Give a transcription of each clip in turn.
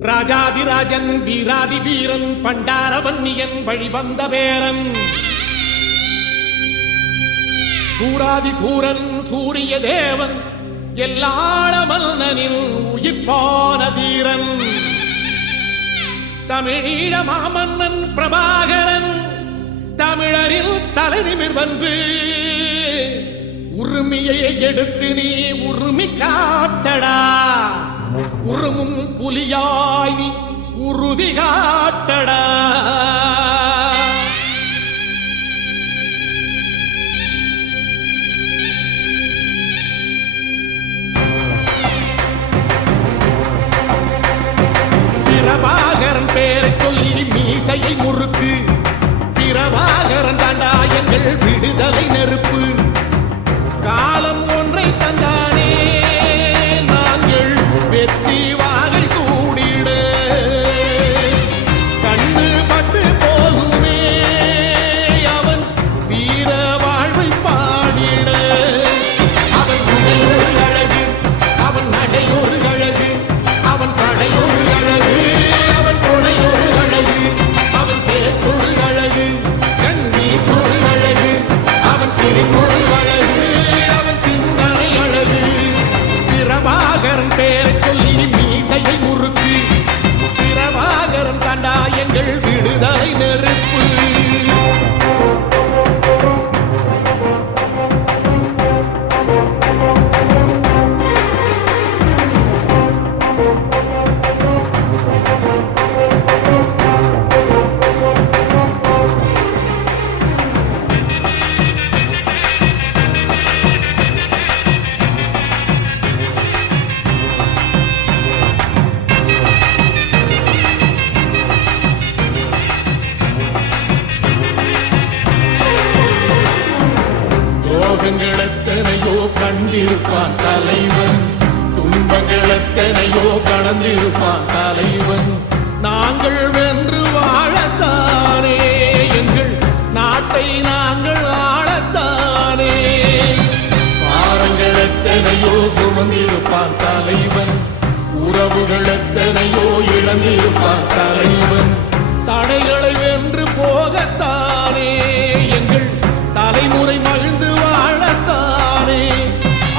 ராஜாதிராஜன் வீராதி வீரன் பண்டாரவன்னியன் வழிவந்த பேரன் சூராதி சூரன் சூரிய தேவன் எல்லாள மன்னனின் உயிர்ப்பான தீரன் தமிழீழ மாமன்னன் பிரபாகரன் தமிழரில் தலைநிமிர் வந்து உரிமையை எடுத்து நீ உரிமை காட்டடா உருமும் புலியாய் நீ உறுதி காட்டடா பிரபாகரன் பேரை சொல்லி மீசையை முறுக்கு பிரபாகரன் தாண்டா எங்கள் விடுதலை நெருப்பு காலம் ஒன்றை தந்தானே நாங்கள் வெற்றி வாகை சூடிட கண்ணு பட்டு போகுமே அவன் வீர வாழ்வை பாடிட அவன் உடையோடு அழகு அவன் நடையோடு அழகு அவன் படையோடு அழகு அவன் துணையோடு அழகு அவன் பேச்சோடு அழகு கண் வீச்சோடு அழகு அவன் சிரிப்போடு அழகு அவன் சிந்தனை அழகு பிரபாகரன் பேரை சொல்லி மீசையை முறுக்கு பிரபாகரன் தாண்டா எங்கள் விடுதலை நெருப்பு துன்பங்களெத்தனையோ கண்டிருப்பான் தலைவன் துன்பங்களெத்தனையோ கடந்திருப்பான் தலைவன் நாங்கள் வென்று வாழத்தானே எங்கள் நாட்டை நாங்கள் ஆளத்தானே பாரங்களெத்தனையோ சுமந்திருப்பான் தலைவன் உறவுகளெத்தனையோ இழந்திருப்பான் தலைவன் தடைகளை வென்று போகத்தானே எங்கள் தலைமுறை மகிழ்ந்து வாழத்தானே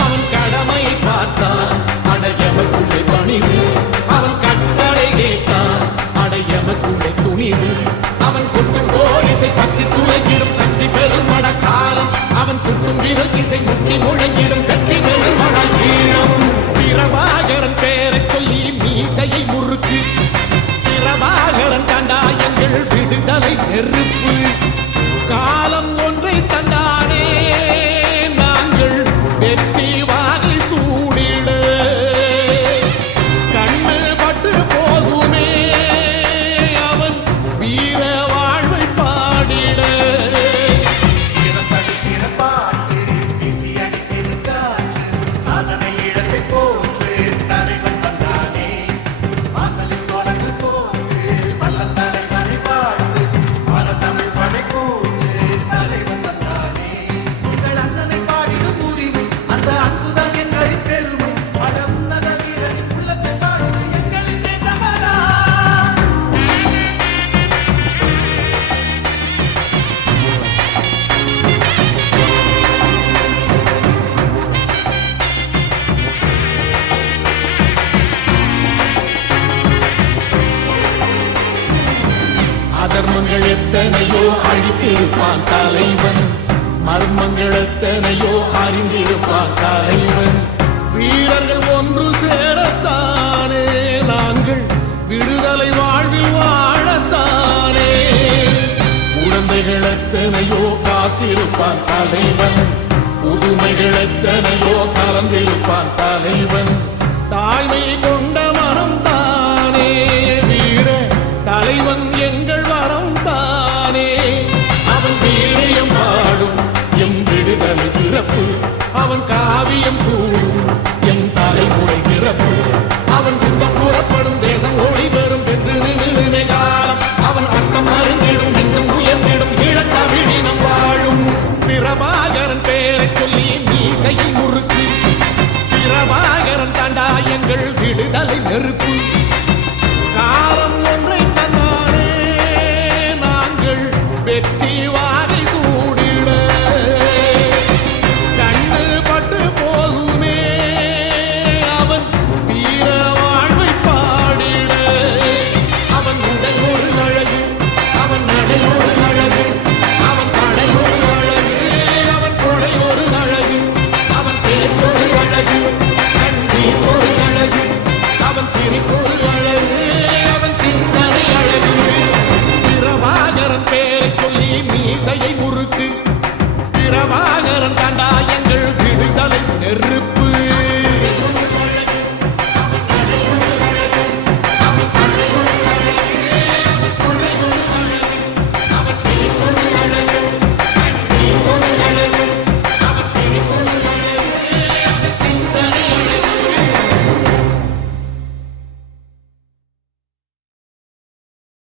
அவன் கடமை பார்த்தான் அடையமக்குள்ளே பணிது அவன் கட்டளை கேட்டான் அடையமக்குள்ளே துணிது அவன் கொட்டும் போலிசை பத்தி துளைக்கிடும் சக்தி பெருமட காலம் அவன் சுட்டும் விரல் திசை முட்டி முழங்கிடும் கட்டி பெருமட ஈழம் பிரபாகரன் பேரை சொல்லி மீசையை முறுக்கு பிரபாகரன் தாண்டா எங்கள் விடுதலை நெருப்பு காலம் ஒன்றை தந்தானே நாங்கள் வெற்றி வாகை சூடிட கண்ணு பட்டு போகுமே அவன் வீர வாழ்வை பாடிட அதர்மங்கள் எத்தனையோ அழித்திருப்பான் தலைவன் மர்மங்கள் எத்தனையோ அறிந்திருப்பான் தலைவன் வீரர்கள் ஒன்று சேரத்தானே நாங்கள் விடுதலை வாழ்வில் வாழத்தானே குழந்தைகள் எத்தனையோ காத்திருப்பான் தலைவன் புதுமைகள் எத்தனையோ கலந்திருப்பான் தலைவன் தாய்மை கொண்ட மனம் தானே வீர தலைவன் எங்கள் வரம் தானே அவன் வீரியம் பாடும் எம் விடுதலை பிறப்பு அவன் காவியம் சூடும் எம் தலைமுறை சிறப்பு அவன் துன்பம் கூறப்படும் தேசம் ஒளி பெறும் என்று நிறுமை காலம் அவன் அர்த்தம் அறிந்திடும் இன்னும் உயர்ந்திடும் ஈழத்தமிழினம் வாழும் பிரபாகரன் பேரை சொல்லி மீசையை முறுக்கு பிரபாகரன் தாண்டா எங்கள் விடுதலை நெருப்பு